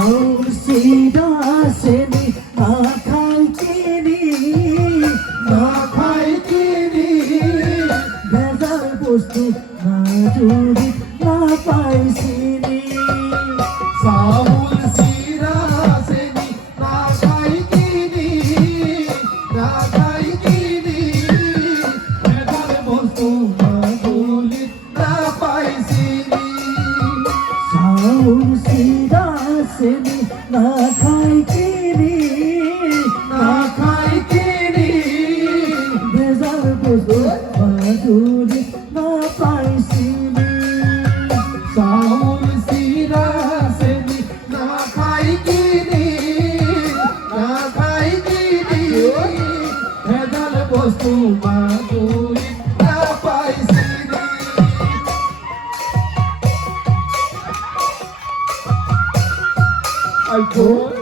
সিরা সেনি না খাই চিনি না খাই চিনি ভেজাল বস্তু না যদি না পাই চিনি চাউল চিৰা চেনি না খাই কিনি না খাই কিনি ভেজাল বস্তু মাগুলিত না পাই চিনি চাউল সিরা সেনি না খাই চিনি না খাই কিনি ভেজাল বস্তু মাধুরী না পাই চিনি চাউল চিৰা চেনি না খাই কিনি না খাই কিনি ভেজাল বস্তু মাগুলিত না পাই চিনি I told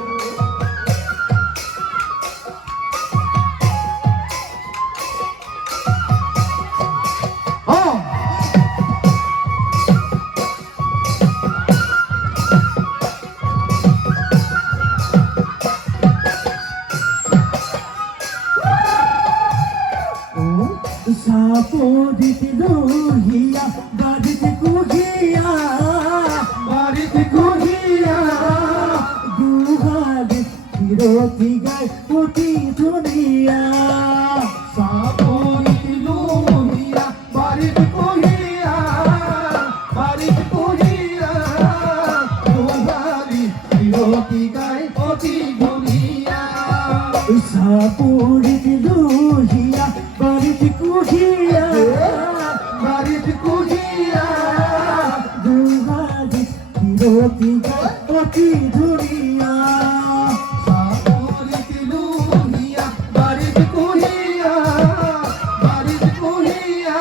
সাপোদিত লোহিয়া বাড়িতে কুহিয়া বাড়িতে ঘুরিয়া দুহারে বিরতি গায় অতি দুনিয়া সাপরিত লোহিয়া বাড়িতে কহিয়া বাড়িতে কহিয়া তোমারি বিরতি গায় অতি ঘুরিয়া সাপোদিত লোহিয়া বাড়িতে কুহিয়া বাড়িতে কহিয়া দুহারে বিরতি গায় অতি দুনিয়া সাপরিত লোহিয়া বাড়িতে কহিয়া বাড়িতে কহিয়া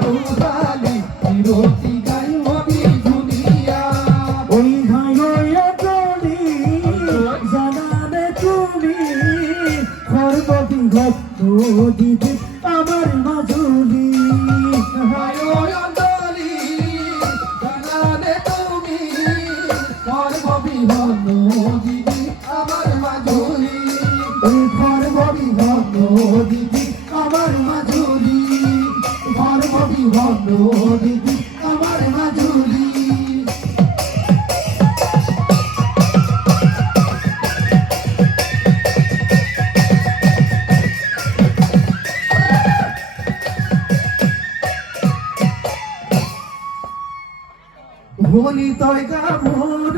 তোমারি বিরতি গায় অতি ঘুরিয়া ওই ঘাইয়া তুমি জানাবে তুমি সর্ববৃহৎ নদীতে আমার মাজুলি হায়ন্তলি জানালে তুমি সর্ববৃহৎ নদী আমার মাজুলি ওই সর্ববৃহৎ নদীতে আমার মাজুলি সর্ববৃহৎ নদী আমার মাজুলি ভুলি তয় গা ভোর